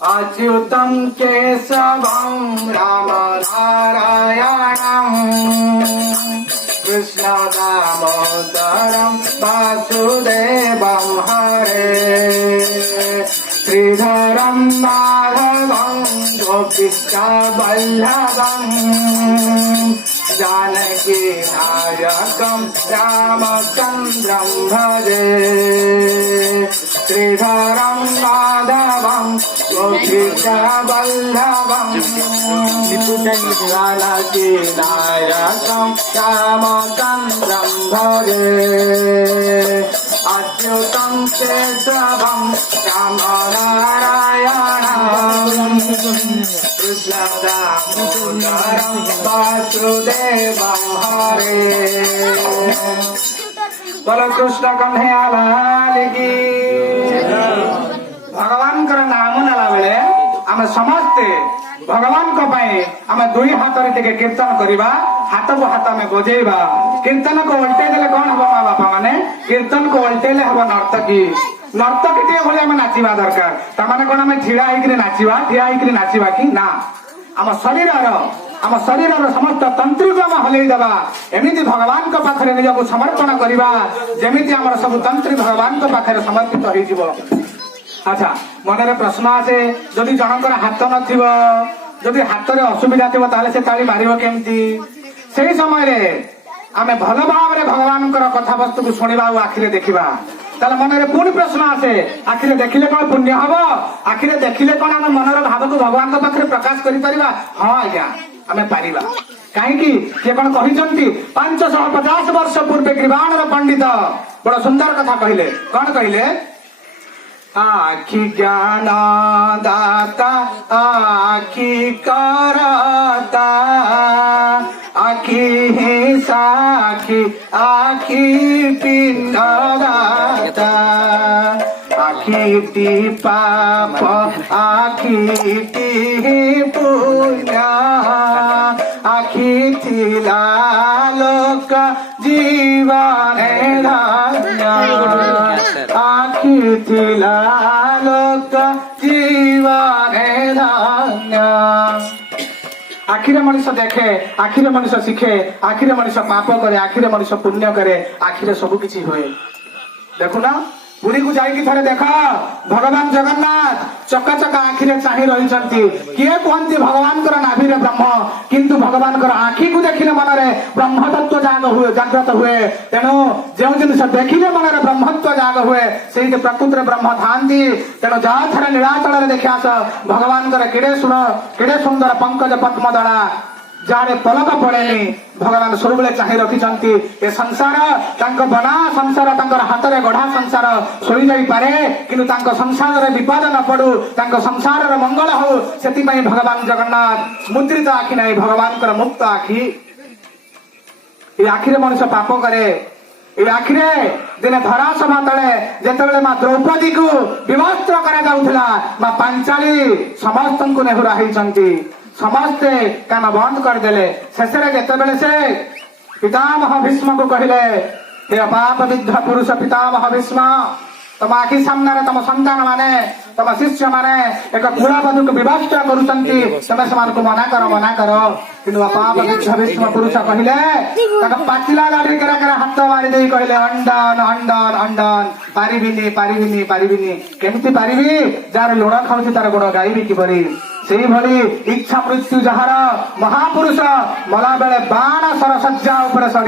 अच्युतं केशवं राम नारायणं कृष्ण दामोदरं वासुदेवं हरे श्रीधरं माधवं गोपिका वल्लभं जानकी नायकं रामचन्द्रं भजे श्रीधरं माधवं गोपिका वल्लभं जानकी नायकं रामचन्द्रं भजे अच्युतं केशवं राम नारायणं कृष्ण दामोदरं वासुदेवं हरे बोलो कृष्ण कन्हैया लाल की भगवान नाम नेला बेले आम समस्ते भगवान आम दुई हाथ टे कीर्तन करवा हाथ को हाथ में बजेबा कीर्तन को उल्टे देले कौन हम माँ बापा माने कीर्तन को उल्टेले हम नर्तकी नर्तकी टे भाई आम नाचवा दरकार ताने कौन आम ठिया होकर नाचवा ठिया होकर नाचवा कि ना आम शरीर समस्त तंत्री को आम हलईदेवा एमती भगवान पाखे निजक समर्पण करवा जमी आम सब तंत्री भगवान पाखे समर्पित हो। अच्छा मन प्रश्न आसे जदि जनकर हाथ नदी हाथ में असुविधा थी से ताली मार केमती से समय आम भल भाव भगवान कथा वस्तु को शुणा और आखिरे देखा मन में पुणी प्रश्न आसे आखिरे देखिले कौन पुण्य हम आखिरे देखिले कौन आम मनर भाव को भगवान पाखे प्रकाश कर हाँ आज्ञा आम पारिबा कहीं किए कौन कहते 550 वर्ष पूर्वे कृपाणर पंडित बड़ सुंदर कथा कहले कौन कहले आखि ज्ञान दाता आखि करता आखि ही साखी आखि पिंड दाता आखि टी पाप आखि टी पुण्य आखि थिला लोक जीवन धन्य आखि थिला लोक जीवन धन्य आखिरे मनुष्य देखे आखिरे मनुष्य शिखे आखिरे मनुष्य पाप करे आखिरे मनुष्य पुण्य करे आखिरे सब किछि होए देखुना पुरी को जाइकी थरे देख भगवान जगन्नाथ चका चका आखिरे चाहि रही किए कहती भगवान नाभि ब्रह्म किंतु भगवान आखि को देखिले मनरे ब्रह्म तत्व जागृत हुए तेणु जो जिन देखिले मनरे ब्रह्मत्व जाग हुए से प्रकृत ब्रह्म था तेणु जहाँ थे नीलाचल देखा भगवान केड़े सुंदर पंकज पद्मदला जहाँ पलक पड़ेनि भगवान सब चाहि रखिंट ए संसार बना संसार हाथ में गढ़ा संसार शोई जाई पारे किंतु संसार विपद न पड़ू संसार मंगल हो से भगवान जगन्नाथ मुद्रित आखि नहीं भगवान मुक्त आखि ये आखिरे मनुष्य पाप करे ये आखिरे दिने धरा सभा तले जिते माँ द्रौपदी को विवस्त्र करा माँ पांचाली समस्त को नेहुरा होती समस्ते कान बंद करदे शेष से पितामह भीष्म को कहले हे अपाप विद्ध पुरुष पितामह भीष्म तुम आखि सामने तुम संतान माने तुम शिष्य माने एक कुलाबधू को विवस्त्र करुचंती तुम्हें से मना कर किंतु अपाप विद्ध भीष्म पुरुष कहले पाचिला लाठी केरा हाथ मारी दे कहले अंडन अंडन अंडन पारिबिनी केमती पारिबी जार लुण खाऊची तार गुण गाइबी किपरि से भली इच्छा मृत्यु जार महापुरुष मला बेले बाण सरसज्जा